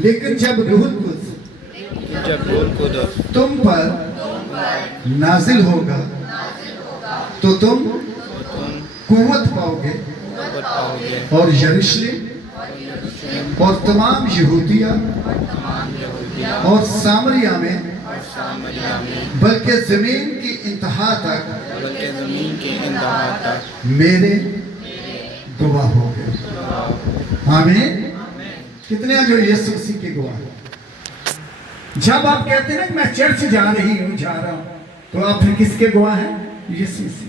लेकिन जब रूहुल कुद्स तुम पर नाजिल होगा तो तुम कुव्वत पाओगे और यरूशलेम और तमाम यहूदिया और सामरिया में बल्कि जमीन की इंतहा तक मेरे गवाह हो गए। आमीन। कितने हैं जो यीशु मसीह के गवाह? जब आप कहते हैं ना कि मैं चर्च जा रहा हूं, तो आप फिर किसके गवाह हैं? यीशु मसीह।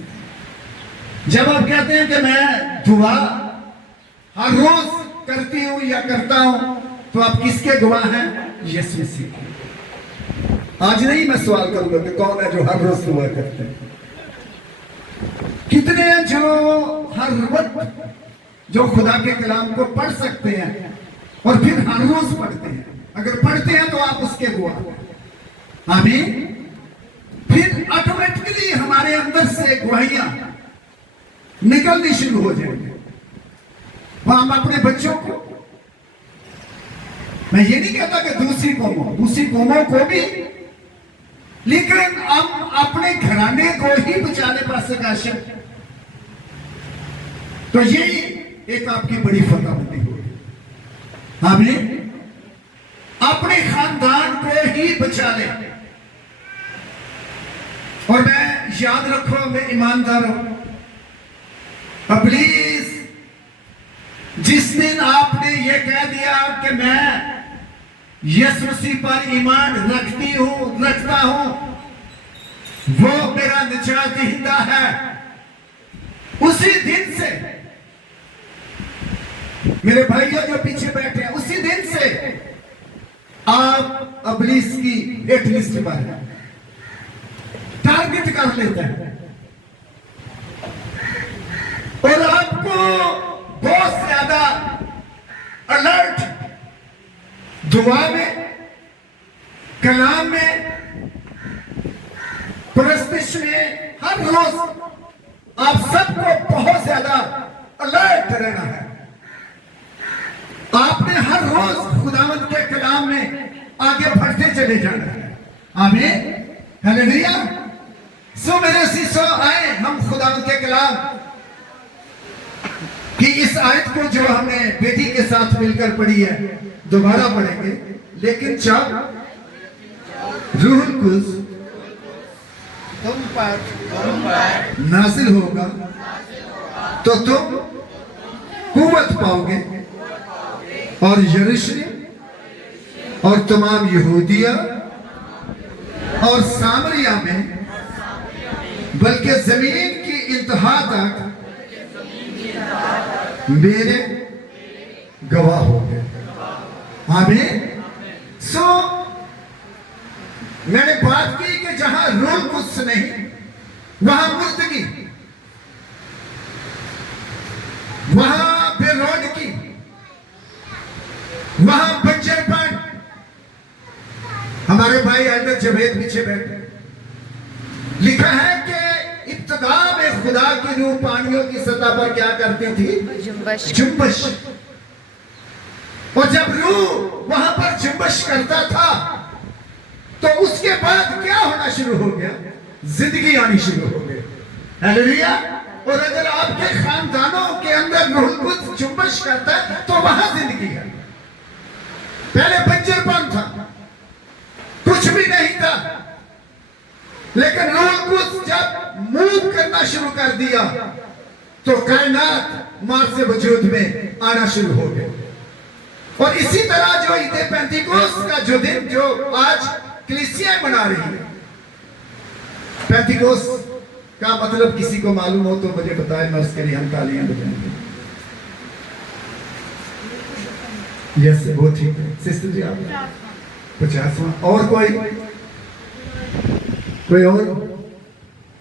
जब आप कहते हैं कि मैं दुआ हर रोज करती हूं या करता हूं, तो आप किसके गवाह हैं? यीशु मसीह के। आज नहीं मैं सवाल करूंगा कि कौन है जो हर रोज दुआ करते हैं। कितने हैं जो हर वक्त जो खुदा के कलाम को पढ़ सकते हैं और फिर हर रोज पढ़ते हैं? अगर पढ़ते हैं तो आप उसके गवाह। आमीन। फिर ऑटोमेटिकली हमारे अंदर से गवाहियां निकलनी शुरू हो जाएंगे। हम अपने बच्चों को, मैं ये नहीं कहता कि दूसरी कौमों को भी, लेकिन हम अपने घराने को ही बचाने पर सकाशक, तो यही एक आपकी बड़ी फतहमंदी होगी। आमीन। अपने खानदान को ही बचा ले। और मैं याद रखो, मैं ईमानदार हूं, प्लीज जिस दिन आपने ये कह दिया कि मैं यीशु मसीह पर ईमान रखता हूं, वो मेरा निजात दहिंदा है, उसी दिन से मेरे भाइयों जो पीछे बैठे हैं, उसी दिन से आप इब्लीस की हिट लिस्ट पर टारगेट कर लेते हैं और आपको बहुत ज्यादा अलर्ट दुआ में, कलाम में, परस्तिश में, हर रोज आप सबको बहुत ज्यादा अलर्ट रहना है। आपने हर रोज खुदावंद के कलाम में आगे बढ़ते चले जाना है। आमीन। हालेलुया। सो मेरे सीसो आए हम खुदावंद के कलाम कि इस आयत को जो हमने बेटी के साथ मिलकर पढ़ी है दोबारा पढ़ेंगे। लेकिन जब रूहुल कुद्स तुम पर नाजिल होगा तो तुम कुव्वत पाओगे और यरूशलेम और तमाम यहूदिया और सामरिया में बल्कि जमीन की इंतहा तक मेरे गवाह हो गए। आमीन। सो मैंने बात की कि जहां रूहुल कुद्स नहीं, वहां मुर्दगी, वहां बेरोडगी, वहां बंजरपन। हमारे भाई एल्डर जवेद पीछे बैठे, लिखा है कि इब्तिदा में खुदा की रूह पानियों की सतह पर क्या करती थी? जुम्बश। और जब रूह वहां पर जुम्बश करता था तो उसके बाद क्या होना शुरू हो गया? जिंदगी आनी शुरू हो गई। हालेलुया। और अगर आपके खानदानों के अंदर रूहुल कुद्स जुम्बश करता है तो वहां जिंदगी है। पहले बंजरपन था, कुछ भी नहीं था, लेकिन रूहुल कुद्स जब मूव करना शुरू कर दिया तो कायनात मार से वजूद में आना शुरू हो गया। और इसी तरह जो ईद पेंतिकोस्त का जो दिन जो आज कलीसिया मना रही है, पेंतिकोस्त का मतलब किसी को मालूम हो तो मुझे बताएं, मैं उसके लिए हम तालियां बजाएंगे। यस, वो ठीक है सिस्टर जी। आप 50वां और कोई और?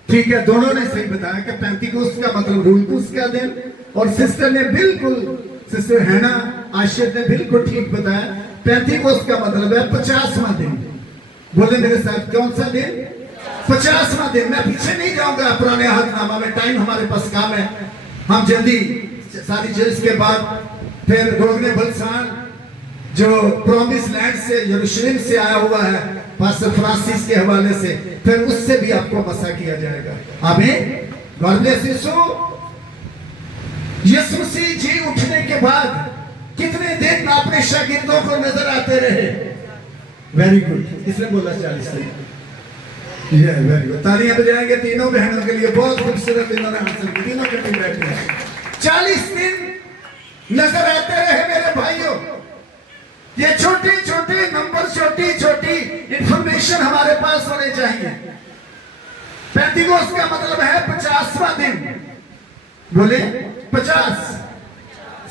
ठीक है, दोनों ने सही बताया कि पेंतिकोस्त का मतलब रूहुल कुद्स का दिन, और सिस्टर ने बिल्कुल, सिस्टर हैना आशिर ने बिल्कुल ठीक बताया, पेंतिकोस्त का मतलब है 50वां दिन। बोले मेरे साथ, कौन सा दिन? 50वां दिन। मैं पीछे नहीं जाऊंगा पुराने अहदनामा में, टाइम हमारे पास कम है। हम जल्दी सारी चीज के बाद फिर रोगने बलसान जो प्रॉमिस लैंड से यरूशलेम से आया हुआ है पास्टर फ्रांसिस के हवाले से, फिर उससे भी आपको मसा किया जाएगा। आमीन। गॉड ब्लेस यीशु। यीशु मसीह जी उठने के बाद कितने दिन अपने शागिर्दों को नजर आते रहे? Very good. किसने बोला 40 दिन? ये वेरी गुड। तालियां बजाएंगे तीनों बहनों के लिए। बहुत खूबसूरत इन्होंने आंसर किया। तीनों के तीन बैठे हैं। 40 दिन नजर आते रहे मेरे भाइयों। ये छोटी छोटी नंबर, छोटी छोटी इंफॉर्मेशन हमारे पास होने चाहिए। पेंटिकोस्ट का मतलब है 50वां दिन। बोले 50।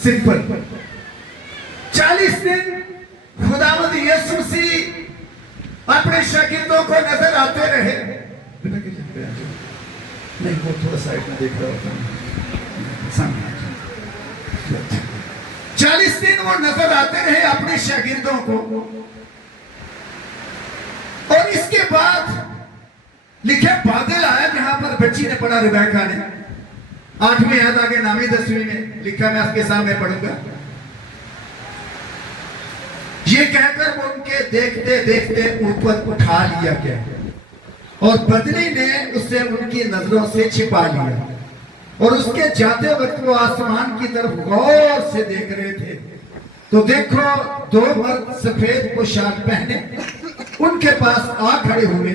सिंपल। 40 दिन खुदावंद यीशु मसीह अपने शागिर्दों को नजर आते रहे। नहीं, वो थोड़ा साइड में देख रहा होता। 40 दिन वो नजर आते रहे अपने शागिर्दों को। और इसके बाद लिखे बादल आया, जहां पर बच्ची ने पढ़ा, रिबेका ने 8वीं याद आगे 9वीं 10वीं में लिखा, मैं आपके सामने पढ़ूंगा। ये कहकर वो उनके देखते देखते ऊपर उठा लिया गया और बदली ने उसे उनकी नजरों से छिपा लिया। और उसके जाते वक्त वो आसमान की तरफ गौर से देख रहे थे, तो देखो 2 मर्द सफेद पोशाक पहने उनके पास आ खड़े हुए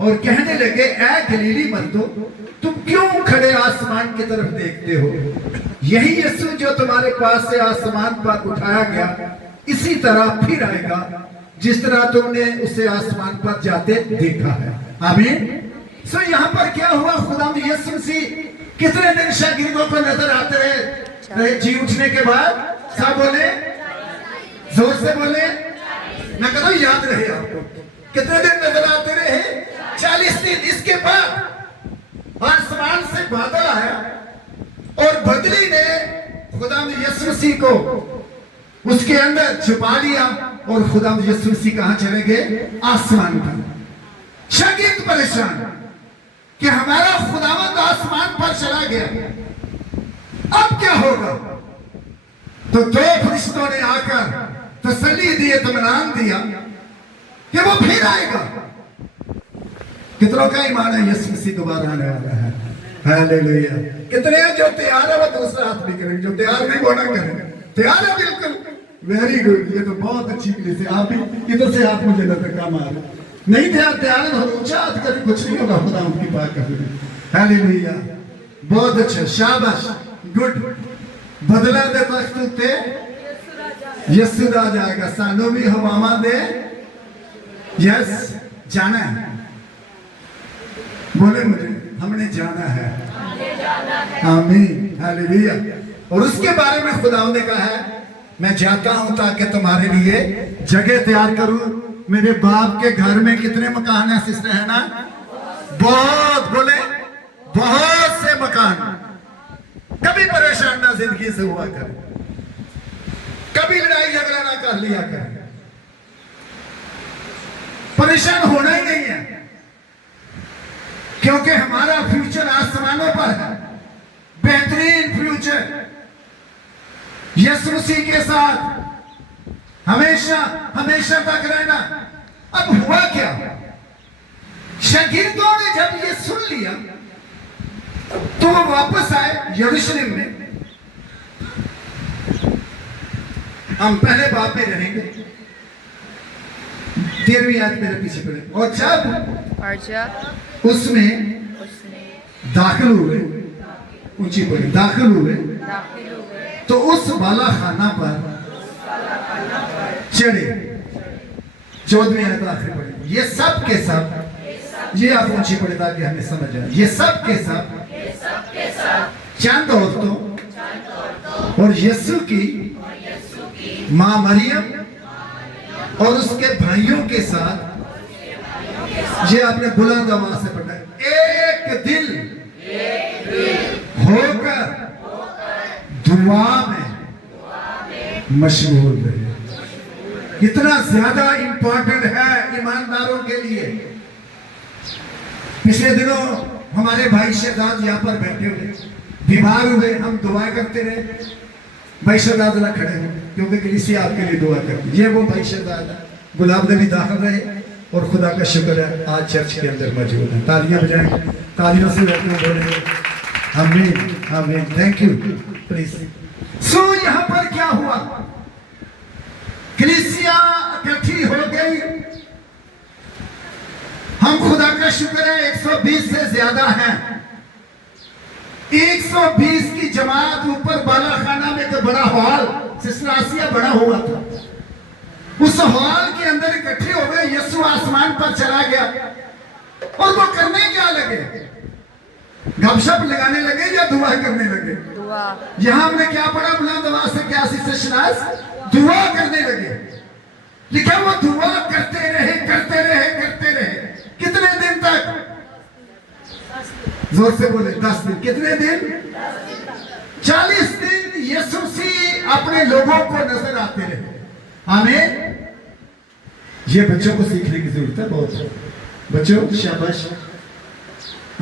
और कहने लगे, ऐ गलीली मर्दों, तुम क्यों खड़े आसमान की तरफ देखते हो? यही यीशु जो तुम्हारे पास से आसमान पर उठाया गया, इसी तरह फिर आएगा जिस तरह तुमने उसे आसमान पर जाते देखा है। आमीन। सो यहाँ पर क्या हुआ? खुदावंद यीशु मसीह कितने दिन शागिर्दों को नजर आते रहे जी उठने के बाद? सब बोले, जोर से बोले। मैं कहता हूं याद रहे आपको। कितने दिन नजर आते रहे? 40 दिन। इसके बाद आसमान से बादल आया और बदली ने खुदावंद यीशु मसीह को उसके अंदर छुपा लिया और खुदावंद यीशु मसीह कहां चले गए? आसमान पर। शागिर्द परेशान कि हमारा खुदावंद आसमान पर चला गया, अब क्या होगा? तो 2 फरिश्तों ने आकर तसल्ली दी, इत्मीनान दिया कि वो फिर आएगा। कितनों का ईमान है यीशु मसीह दोबारा आने वाला है? हालेलुया। कितने जो तैयार है वो दूसरा हाथ भी करेंगे, जो तैयार नहीं वो ना करेंगे। तैयार है बिल्कुल। Very good. ये तो बहुत अच्छी चीज है। आप भी इधर से हाथ मुझे लगता काम आ रहा नहीं थे। तैयार है तो ऊंचा हाथ करके कुछ नहीं होगा। खुदा उनकी पाक कर। हालेलुया। बहुत अच्छा, शाबाश, गुड। बदला दे तख्त उत्ते यीशु दा जाएगा, सानू भी हवामा दे यस जाना है। बोले मुझे, हमने जाना है। आमीन। हालेलुया। और उसके बारे में खुदावंद ने कहा है, मैं जाता हूं ताकि तुम्हारे लिए जगह तैयार करूं। मेरे बाप के घर में कितने मकान है सिस्टर है ना? बहुत। बोले बहुत से मकान। कभी परेशान ना जिंदगी से हुआ कर, कभी लड़ाई झगड़ा ना कर लिया कर। परेशान होना ही नहीं है, क्योंकि हमारा फ्यूचर आसमानों पर है। बेहतरीन फ्यूचर यीशु मसीह के साथ हमेशा हमेशा तक रहना। अब हुआ क्या? शागिर्दों ने जब ये सुन लिया तो वो वापस आए यरूशलेम में। हम पहले बाप में रहेंगे, 13वीं आयत मेरे पीछे पड़े। और जब उसमें दाखिल हुए, ऊंची पड़ी, दाखिल हुए तो उस बाला खाना पर चढ़े। 14वीं आयत आखिरी पड़ी। ये सब के सब, ये आप ऊंची पड़े ताकि हमें समझ आए। ये सब के सब चंद औरतों और यीशु की मां मरियम और उसके भाइयों के साथ, ये आपने बुलंद आवाज से पढ़ा, एक दिल होकर दुआ में मशगूल रहे। कितना ज्यादा इंपॉर्टेंट है ईमानदारों के लिए। पिछले दिनों हमारे भाई शहजाद यहाँ पर बैठे हुए बीमार हुए, हम दुआ करते रहे। भाई शहजाद ना खड़े हो, क्योंकि कलीसिया आपके लिए दुआ करती है। ये वो भाई शहजाद गुलाब नबी दाखिल रहे और खुदा का शुक्र है आज चर्च के अंदर मौजूद है। तालियां बजाएं, तालियों से बोलेंगे आमीन आमीन। Thank you please. सो यहाँ पर क्या हुआ, कलीसिया इकट्ठी हो गई। हम खुदा का शुक्र है 120 से ज्यादा हैं। 120 की जमात ऊपर बाला खाना में एक बड़ा हॉल सिस्टर आसिया बना हुआ था, उस हॉल के अंदर इकट्ठे हो गए। यीशु आसमान पर चला गया और वो करने क्या लगे, गपशप लगाने लगे या दुआ करने लगे? दुआ। यहां हमने क्या पढ़ा, बुलंद आवाज से क्या सिस्टर शनाज? दुआ करने लगे। लिखा वो दुआ करते रहे करते रहे करते रहे। कितने दिन तक? जोर से बोले 10 दिन। कितने दिन? 40 दिन यीशु मसीह अपने लोगों को नजर आते रहे। आमीन। ये बच्चों को सीखने की जरूरत है बहुत। बच्चों शाबाश।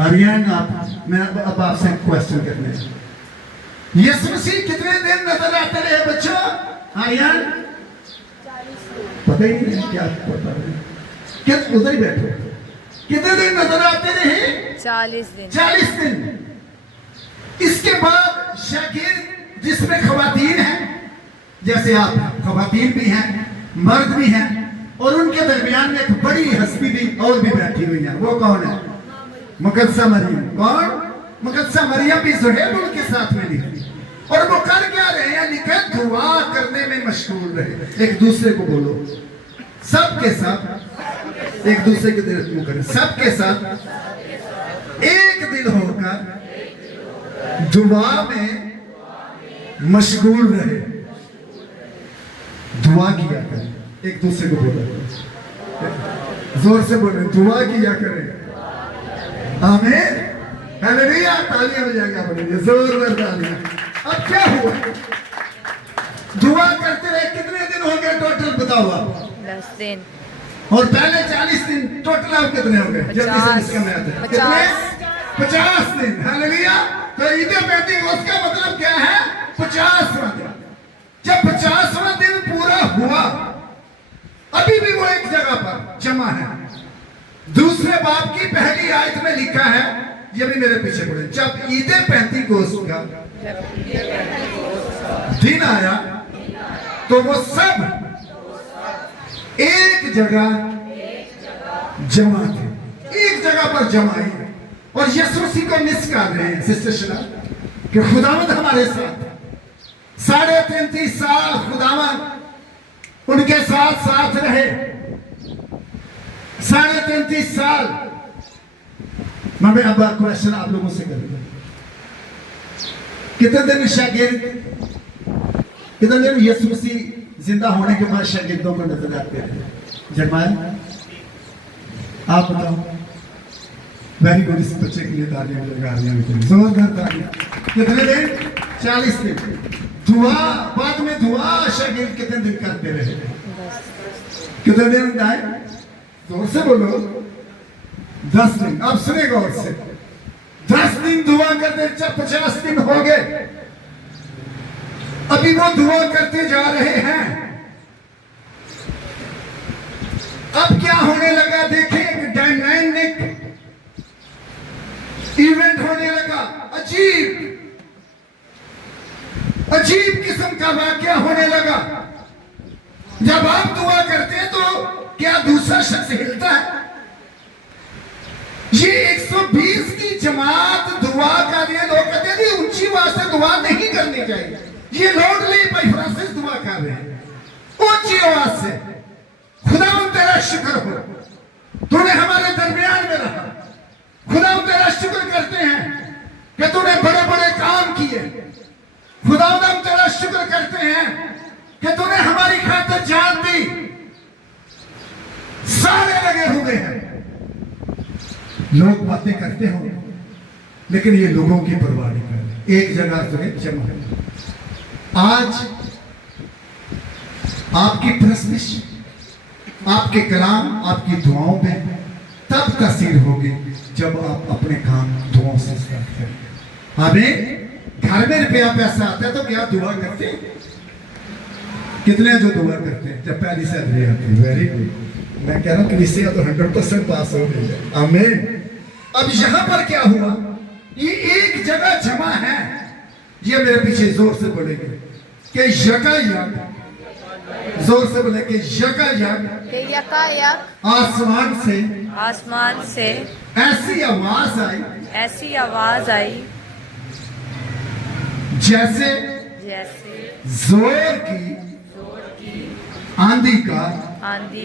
आर्यन आप, मैं अब आपसे क्वेश्चन करने, यीशु मसीह कितने दिन नजर आते रहे बच्चों? आर्यन पता ही नहीं क्या पता नहीं, क्या उधर ही बैठो। कितने दिन नजर आते रहे? 40 दिन। 40 दिन। इसके बाद शागिर्द जिसमें खवातीन हैं, जैसे आप खवातीन भी हैं मर्द भी हैं, और उनके दरमियान में एक बड़ी हस्ती भी और भी बैठी हुई है। वो कौन है? मुकद्दसा मरियम। कौन? मुकद्दसा मरियम भी ज़ुहैब उनके साथ में लिखी। और वो कर क्या रहे हैं? लिखा दुआ करने में मशगूल रहे। एक दूसरे को बोलो, सबके साथ एक दूसरे के दिल करें, सबके साथ एक दिल होकर दुआ में मशगूल रहे। दुआ किया करें, एक दूसरे को बोलो, जोर से बोले दुआ किया करें। आमीन हालेलुया। तालियां बजाएंगे आप बोलेंगे जोरदार तालियां। अब क्या हुआ? दुआ करते रहे। कितने दिन हो गए टोटल बताओ आप? 10 दिन। और पहले 40 दिन। टोटल आप कितने हो गए? जल्दी से इसका मैथ है। कितने? 50 दिन। हालेलुया। तो ईद पेंतीकोस्त का मतलब क्या है? 50वां दिन। जब 50वां दिन पूरा हुआ, अभी भी वो एक जगह पर जमा है। दूसरे बाब की पहली आयत में लिखा है, ये भी मेरे पीछे पड़े, जब ईद पेंतीकोस्त का दिन आया तो वो सब एक जगह जमा थे, एक जगह पर जमा है। और यीशु मसीह को मिस कर रहे हैं सिस्टर शना कि खुदावंद हमारे साथ 33.5 साल खुदावंद उनके साथ साथ रहे। 33.5 साल। मैं अब क्वेश्चन आप लोगों से करूंगा, कितने दिन शागिर्द, कितने दिन यीशु मसीह जिंदा होने के बाद शागिर्दों को नजर आते हैं? जमाए आप बताओ। Very good. इस बच्चे के लिए तालियां लगा रही हैं, जोरदार तालियां। कितने दिन? 40 दिन। दुआ, बाद में दुआ शागिर्द कितने दिन करते रहे? कितने दिन आए? जोर से बोलो। 10 दिन। अब सुने गौर से। 10 दिन दुआ करते, 50 दिन हो गए। अभी वो दुआ करते जा रहे हैं। अब क्या होने लगा? देखें, एक डायनामिक इवेंट होने लगा। अजीब किस्म का वाकया होने लगा। जब आप दुआ करते हैं तो क्या दूसरा शख्स हिलता है? ये 120 की जमात दुआ कर रही है। लोग कहते हैं ऊंची आवाज से दुआ नहीं करनी चाहिए। ये लॉर्ड ली भाई फ्रांसिस दुआ कर रहे हैं ऊंची आवाज से। खुदावंद तेरा शुक्र हो, तूने हमारे दरमियान में रहा। खुदावंद तेरा शुक्र करते हैं कि तूने बड़े बड़े काम किए। खुदावंद हम तेरा शुक्र करते हैं कि तूने हमारी खातिर जान दी। सारे लगे हुए हैं। लोग बातें करते होंगे, लेकिन ये लोगों की परवाह नहीं कर रहे। एक जगह से जमा है। आज आपकी प्रस्तिश, आपके कलाम, आपकी दुआओं पे तब तासीर होगी जब आप अपने काम दुआओं से स्टार्ट करें। आमीन। घर में रुपया पैसा आता है तो क्या दुआ करते हैं? कितने जो दुआ करते हैं जब पहली सैलरी आती है? Very good. मैं कह रहा हूँ कलीसिया तो 100% पास हो गई है। आमीन। अब यहां पर क्या हुआ? ये एक जगह जमा है। ये मेरे पीछे जोर से बोलेंगे कि यकायक, जोर से बोले कि यकायक आसमान से ऐसी आवाज आई जैसे जोर की आंधी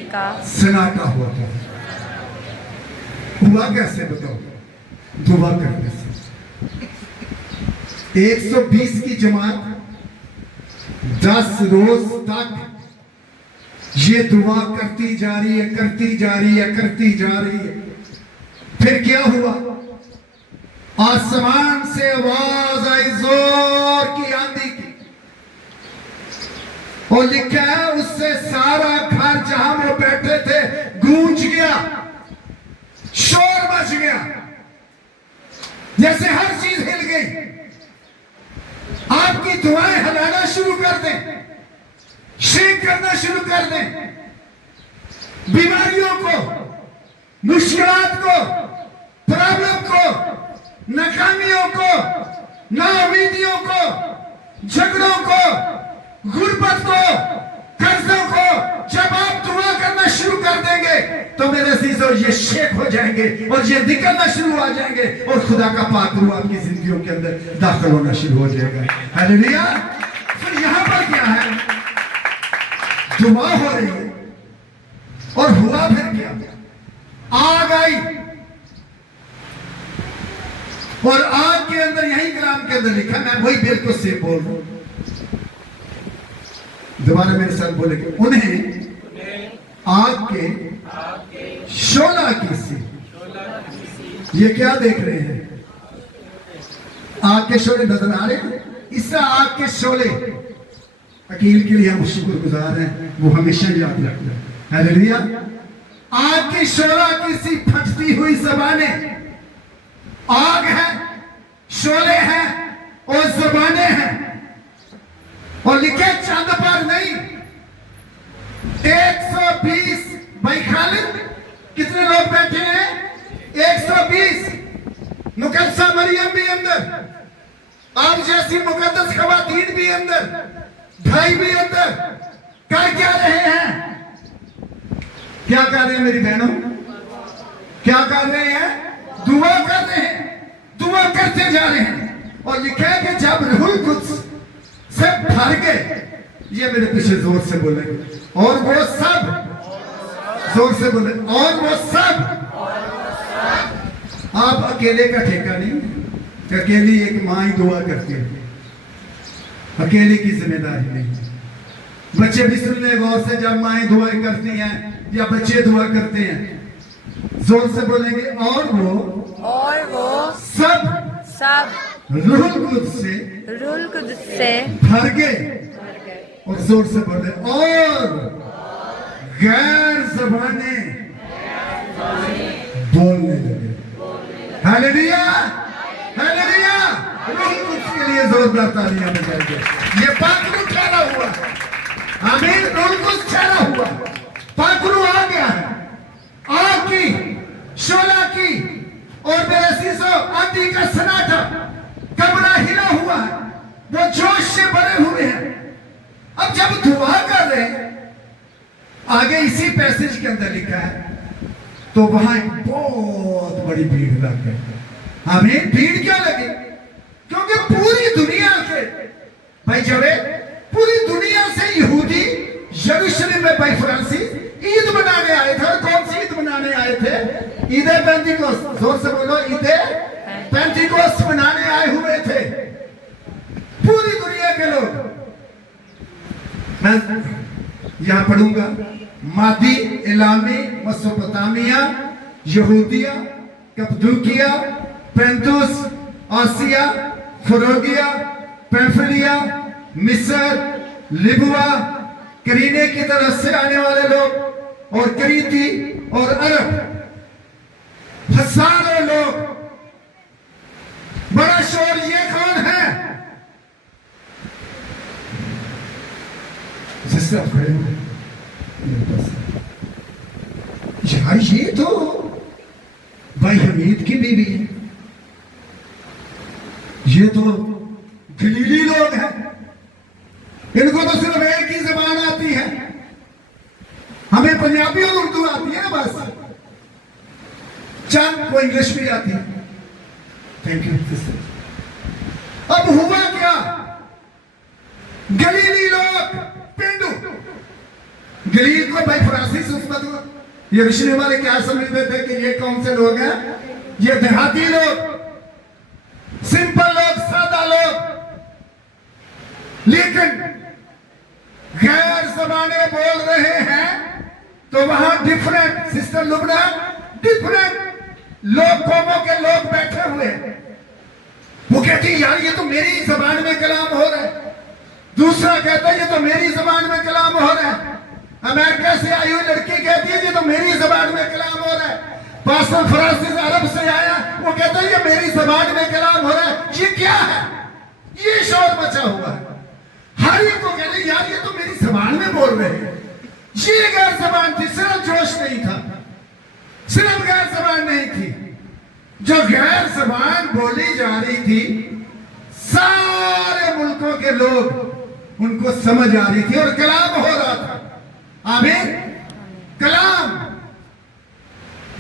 का सन्नाटा होता है। हुआ कैसे बताओ? दुआ करने से। 120 की जमात 10 रोज तक ये दुआ करती जा रही है, करती जा रही है, करती जा रही है। फिर क्या हुआ? आसमान से आवाज आई जोर की आंधी की, और लिखा है उससे सारा घर जहां वो बैठे थे गूंज गया, शोर मच गया, जैसे हर चीज हिल गई। आपकी दुआएं हिलाना शुरू कर दें, शेक करना शुरू कर दें, बीमारियों को, मुश्किलात को, प्रॉब्लम को, नाकामियों को, नाउमीदियों को, झगड़ों को, गुर्बत को, कर्जों को जब आप दुआ करना शुरू कर देंगे तो मेरे अजीजों ये शेक हो जाएंगे और ये निकलना शुरू हो जाएंगे और खुदा का पाक रूह आपकी जिंदगियों के अंदर दाखिल होना शुरू हो जाएगा। हालेलुया। फिर यहां पर क्या है? दुआ हो रही है और हुआ फिर क्या? आग आई, और आग के अंदर यही कलाम के अंदर लिखा, मैं वही बिल्कुल से बोल रहा हूं, दोबारा मेरे साथ बोलेंगे। उन्हें आग के शोला की सी। ये क्या देख रहे हैं? आग के शोले नजर आ रहे हैं। इससे आग के शोले वकील के लिए हम शुक्रगुजार हैं, वो हमेशा याद रखना है। हालेलुया। आग की शोला की सी फटती हुई ज़बानें। आग है, शोले हैं और ज़बानें हैं, और लिखे चंद पर नहीं, 120। भाई खालिद, कितने लोग बैठे हैं? 120। मुकद्दसा मरियम भी अंदर, आप जैसी मुकद्दस खवातीन भी अंदर, भाई भी अंदर। कर क्या रहे हैं? क्या कर रहे हैं मेरी बहनों? क्या कर रहे हैं? दुआ कर रहे हैं, दुआ करते जा रहे हैं। और लिखा है कि जब रूहुल कुद्स से भर गए, ये मेरे पीछे जोर से बोले, और वो सब, जोर से बोले, और वो सब। आप अकेले का ठेका नहीं, अकेली एक माँ ही दुआ करती है, अकेले की जिम्मेदारी नहीं। बच्चे भी सुन ले गौर से, जब माएँ दुआ करती हैं या बच्चे दुआ करते हैं, जोर से बोलेंगे, और वो सब रूहुल कुद्स से भर गए। और जोर से बोले, और गैर ज़बाने बोलने लगे। Hallelujah, hallelujah. रूहुल कुद्स के लिए जोरदार तालियां बजाइए। ये पाक रूह ठहरा हुआ, आमीन। रूहुल कुद्स ठहरा हुआ, पाक रूह आ गया है, आग की, शोला की, और मेरे अजीजों आंधी का सन्नाटा, कमरा हिला हुआ है, वो जोश से भरे हुए हैं। अब जब दुआ कर रहे हैं, आगे इसी पैसेज के अंदर लिखा है, तो वहां एक बहुत बड़ी भीड़ लग गई। हमें भीड़ क्यों लगी? क्योंकि पूरी दुनिया से, भाई जबे पूरी दुनिया से यहूदी यरूशलेम में, भाई फ्रांसी ईद मनाने आए थे। और कौन सी ईद मनाने आए थे? ईद पेंटिकोस्ट। जोर से बोलो, ईद पेंटिकोस्ट मनाने आए हुए थे पूरी दुनिया के लोग। मैं यहां पढ़ूंगा, मादी, इलामी, मेसोपोटामिया, यहूदिया, कप्पदूकिया, पेंतुस, आसिया, फ्रोगिया, पैम्फिलिया, मिस्र, लिबुआ, करीने की तरफ से आने वाले लोग, और करीती और अरब, हजारों लोग। बड़ा शोर, ये कौन है? से आप खड़े हो मेरे पास। यार ये तो भाई हमीद की बीवी है, ये तो गलीली लोग हैं, इनको तो सिर्फ एक ही जबान आती है, हमें पंजाबी और उर्दू आती है ना बस, चंद को इंग्लिश भी आती है। Thank you sister. अब हुआ क्या, गलीली लोग, पेंडू, गलील को भाई फरासी से उसमें हुआ। ये पिछले वाले क्या समझते थे कि ये कौन से लोग हैं, ये देहाती लोग, सिंपल लोग, सादा लोग, लेकिन गैर जबाने बोल रहे हैं तो वहां डिफरेंट, सिस्टर लुबना, डिफरेंट लोग, कौमों के लोग बैठे हुए हैं। वो कहती है यार ये तो मेरी जबान में कलाम हो रहा है, दूसरा कहता है ये तो मेरी जबान में कलाम हो रहा है, अमेरिका से आई हुई लड़की कहती है ये तो मेरी जबान में कलाम हो रहा है, पास्टर फ्रांसिस अरब से आया वो कहता है ये मेरी जबान में कलाम हो रहा है। ये क्या है, ये शोर मचा हुआ है, हर एक को कहते यार ये तो मेरी जबान में बोल रहे हैं। ये गैर जबान थी, सिर्फ जोश नहीं था, सिर्फ गैर जबान नहीं थी, जो गैर जबान बोली जा रही थी सारे मुल्कों के लोग उनको समझ आ रही थी और कलाम हो रहा था। आमीन। कलाम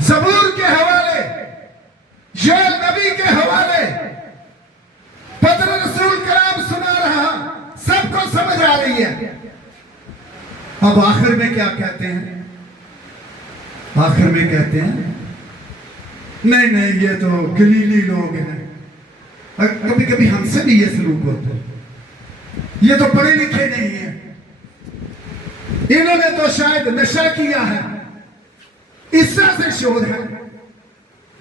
ज़बूर के हवाले, योएल नबी के हवाले, पतरस रसूल कलाम सुना रहा, सबको समझ आ रही है। अब आखिर में क्या कहते हैं, आखिर में कहते हैं नहीं नहीं ये तो गलीली लोग हैं। कभी कभी हमसे भी ये सलूक होता है, ये तो पढ़े लिखे नहीं है, इन्होंने तो शायद नशा किया है, इस तरह से शोध है,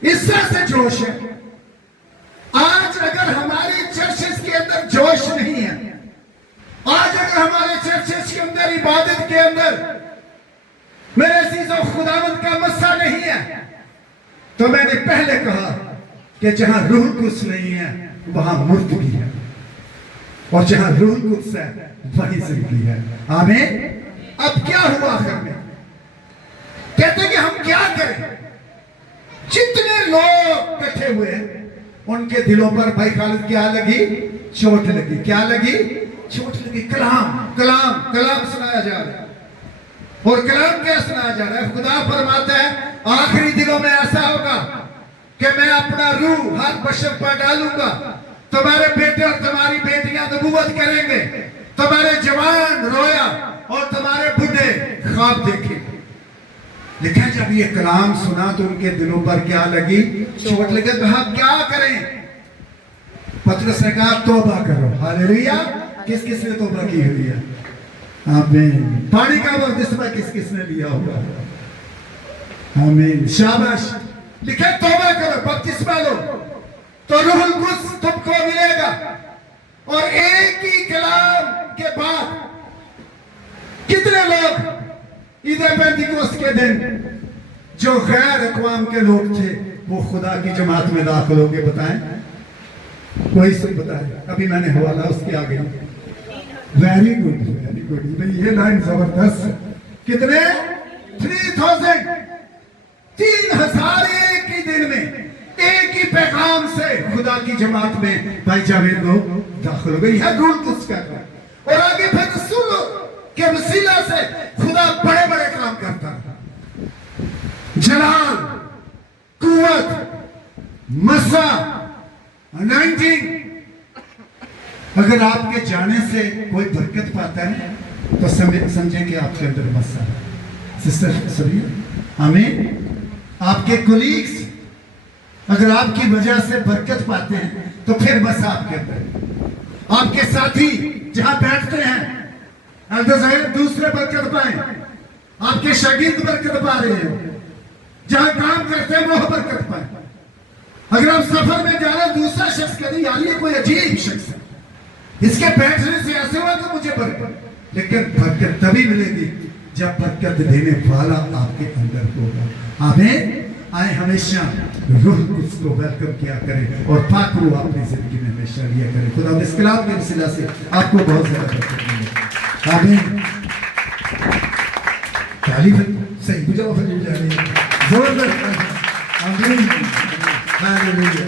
इस तरह से जोश है। आज अगर हमारी चर्चेस के अंदर जोश नहीं है, आज अगर हमारे चर्चेस के अंदर, इबादत के अंदर मेरे अजीजों खुदावंद का मस्सा नहीं है, तो मैंने पहले कहा कि जहां रूह कुद्स नहीं है वहां मुर्दगी है, और जहां रूह कुद्स है वही जिंदगी है। आमीन। अब क्या हुआ आखिर में, कहते कि हम क्या करें, जितने लोग इकट्ठे हुए उनके दिलों पर भाई खालिद क्या लगी, चोट लगी। क्या लगी, चोट लगी। कलाम कलाम कलाम सुनाया जा रहा है, और कलाम क्या सुनाया जा रहा है, खुदा फरमाता है आखिरी दिनों में ऐसा होगा कि मैं अपना रूह हर बशर पर डालूंगा, तुम्हारे बेटे और तुम्हारी बेटियां नबूवत करेंगे, तुम्हारे जवान रोया और तुम्हारे बुढ़े ख्वाब देखे। लेकिन जब ये कलाम सुना तो उनके दिलों पर क्या लगी, चोट लगे। कहा क्या करें, पतरस ने कहा तौबा करो। हालेलुया। किस किस ने तौबा की हुई है, आमीन। पानी का बपतिस्मा किस किस ने लिया होगा, आमीन, शाबाश। लिखे तौबा करो, बपतिस्मा लो तो रूहुल कुद्स तुमको मिलेगा। और एक ही कलाम के बाद कितने लोग ईद पेंतिकोस्त के दिन जो गैर अक़वाम के लोग थे वो खुदा की जमात में दाखिल होंगे, बताएं कोई से बताए। अभी मैंने हवाला उसके आगे। वेरी गुड वेरी गुड, ये लाइन जबरदस्त। कितने, 3000, 3000 एक ही दिन में, एक ही पैगाम से खुदा की जमात में भाई जावेद लोग दाखिल हो गई है। रूहुल कुद्स का और आगे फिर रसूल के वसीला से खुदा बड़े बड़े काम करता है। जलाल, कुव्वत, मसा, अनॉइंटिंग। अगर आपके जाने से कोई बरकत पाता है तो समझे कि आपके अंदर मसा है। सिस्टर सुनिए, आमीन। आपके कोलीग्स अगर आपकी वजह से बरकत पाते हैं तो फिर मसा आपके अंदर। आपके साथी जहां बैठते हैं दूसरे बरकत पाए, आपके शागिर्द बरकत पा रहे हैं, जहां काम करते हैं वो बरकत पाए। अगर आप सफर में जा रहे हैं, दूसरा शख्स कहते यार ये कोई अजीब शख्स है, इसके बैठने से ऐसे हुआ तो मुझे बरकत। लेकिन बरकत तभी मिलेगी जब बरकत देने वाला आपके अंदर होगा। आमीन। आए हमेशा रूह कुद्स को वेलकम किया करें और पाक रूह अपनी जिंदगी में हमेशा लिया करें। खुदा इस कलाम के वसीला से आपको बहुत ज्यादा बरकत मिले। आमीन। ताली फिर सही बजाओ फिर जाने जोरदार हालेलुया।